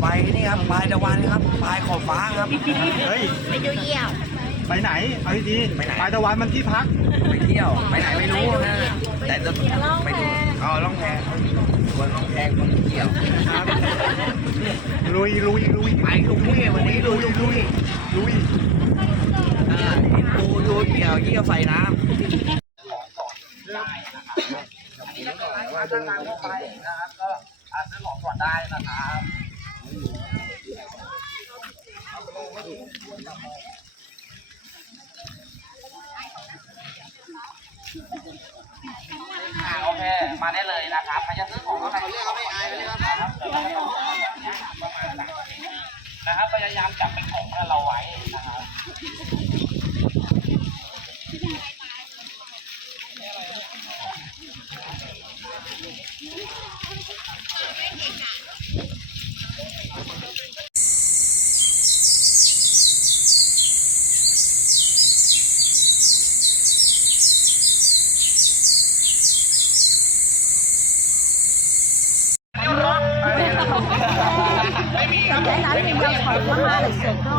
ไปนี่ครับปลายตะวันครับปลายขอบฟ้าครับเฮ้ยไปดูเยี่ยวไปไหนเอาดีๆไปไหนปลายตะวันมันที่พักไปเที่ยวไปไหนไม่รู้นะแต่จะไปดูเอาล่องแพคนล่องแพคนเที่ยวครับลุยลุยลุยไปทุกที่วันนี้ลุยลุยลุยอ่าดูดูเกี่ยวเกี่ยวใส่น้ำ ได้นะครับอ่าโอเค มาได้เลยนะครับใครจะซื้อของก็ไปเลือกเอาไม่อายเลยครับนะครับพยายามจับเป็นกลุ่มให้เราไว้นะครับ ไม่มีครับ ร้านเป็นยังของว่ามาเลยเสือก็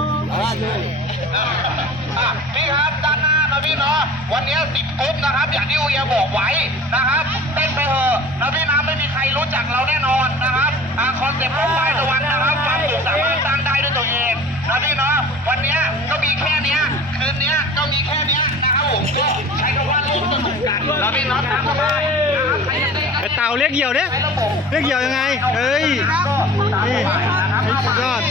อะนี่ครับด้านหน้านะพี่เนาะวันนี้สิบ กรุ๊ปนะครับ อย่างที่อุเอียบอกไว้นะครับเต้นไปเถอะนะพี่นะไม่มีใครรู้จักเราแน่นอนนะครับอ่าคอนเซ็ปต์ของปลายตะวันนะครับความสุขสามารถสร้างได้ด้วยตัวเองนะพี่เนาะวันนี้ก็มีแค่เนี้ยคืนเนี้ยก็มีแค่เนี้ยนะครับผมก็ใช้คำว่าร่วมสนุกกันนะพี่เนาะตามสบายนะครับใครจะได้ก็ไอเต่าเรียกเหยี่ยวเนี่ยเรียกเหยี่ยวยังไงเฮ้ยนี่ไอ้สุดยอด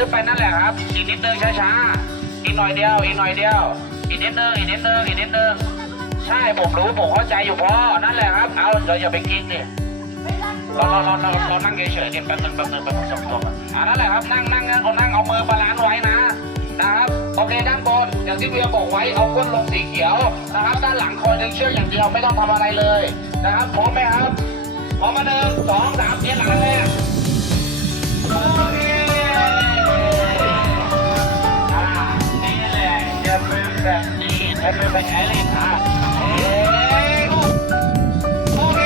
ชักกระดือไปนั่นแหละครับ อีกนิดนึงช้าๆ อีกหน่อยเดียว อีกหน่อยเดียว อีกนิดนึง อีกนิดนึง อีกนิดนึง ใช่ผมรู้ผมเข้าใจอยู่พ่อ นั่นแหละครับ เอาเดี๋ยวอย่าไปกินดิเราเราเราเราเรานั่งเฉยๆเดี๋ยวแป๊บนึงแป๊บนึงแป๊บนึงสองตัวอนอ่านั่นแหละครับนั่งนั่งเอานั่งเอามือบาลานซ์ไว้นะ นะครับ โอเคด้านบนอย่างที่เวียบอกไว้ เอาก้นลงสีเขียวนะครับ ด้านหลังคอยดึงเชือกอย่างเดียวไม่ต้องทำอะไรเลยนะครับ พร้อมไหมครับ พร้อมมาเดินสองสามเทียนหลังแรกโอเคอ่ นี้จะเป็นแบบไหนเลยค่ะเอ้ยโอเค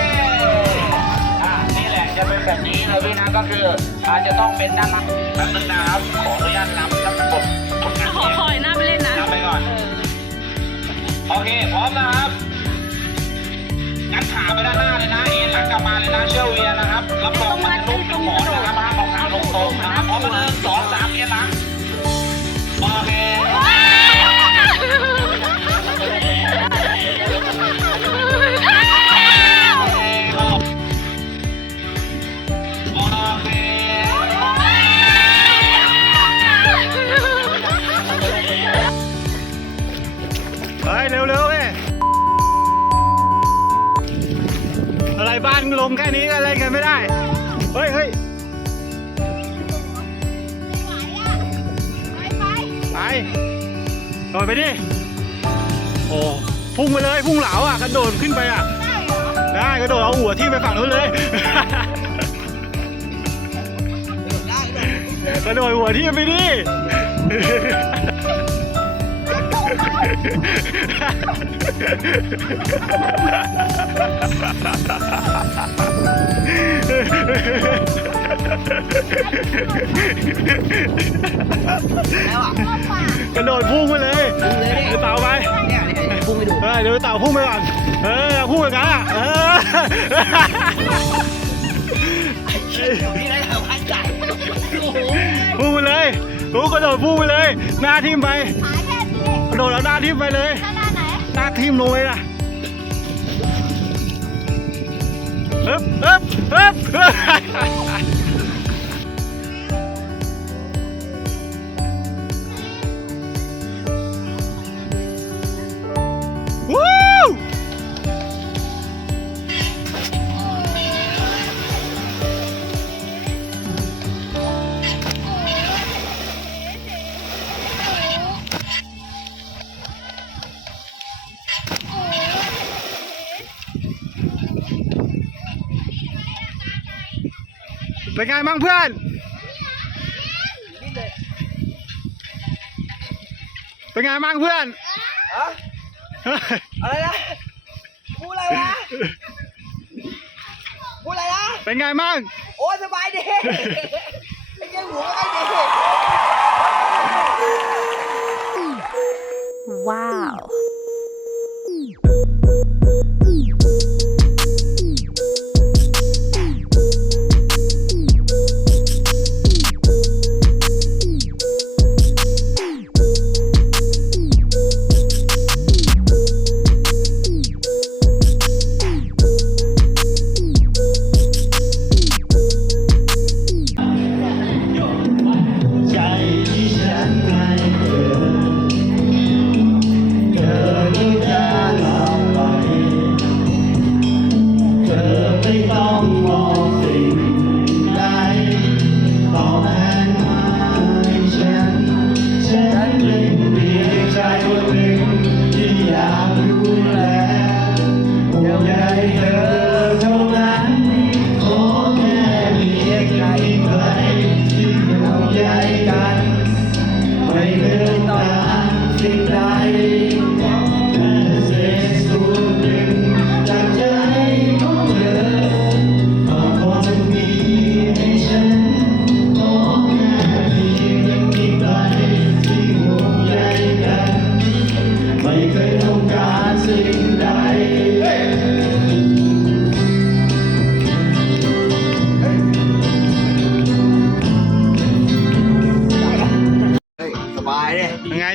อ่านี่แหละจะเป็นแบบนี้นะพี่นะก็คืออาจจะต้องเป็นด้านหน้าแป๊บนึงนะครับขออนุญาตนำทั้งหมดผลงานขอคอยหน้าไปเล่นนะนำไปก่อนโอเคพร้อมนะครับงั้นขาไปด้านหน้า อะไรบ้านลงแค่นี้ก็เล่นกันไม่ได้ เฮ้ยเฮ้ยไปโดดไปดิ โอ้ พุ่งไปเลย พุ่งเหลาอะ กระโดดขึ้นไปอะ ได้กระโดดเอาหัวที่ไปฝั่งนู้นเลย กระโดดหัวที่ไปดิ แล้วอะกระโดดพุ่งไปเลยพุ่งเลยดิเดี๋ยวเต่าไปเนี่ยเนี่ยพุ่งไปดูเออเดี๋ยวเต่าพุ่งไปก่อนเออพุ่งไปกันอะเออนี่ได้แล้วพันจ่ายโอ้โหพุ่งไปเลยรู้กระโดดพุ่งไปเลย หน้าทิ่มไปขาแค่นี้กระ โดดเอาหน้าทิ่มไปเลยหน้าไหนหน้าทิ่มลงเลยนะเอ๊บเอ๊บเอ๊บ เป็นไงบ้างเพื่อน เป็นไงบ้างเพื่อน อะอะไรนะพูดอะไรวะพูดอะไรนะเป็นไงบ้าง โอ้สบายดี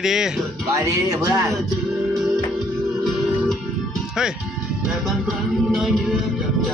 ดีสบายดีเพื่อน เฮ้ย แต่บางครั้งน้อยเนื้อกับใจ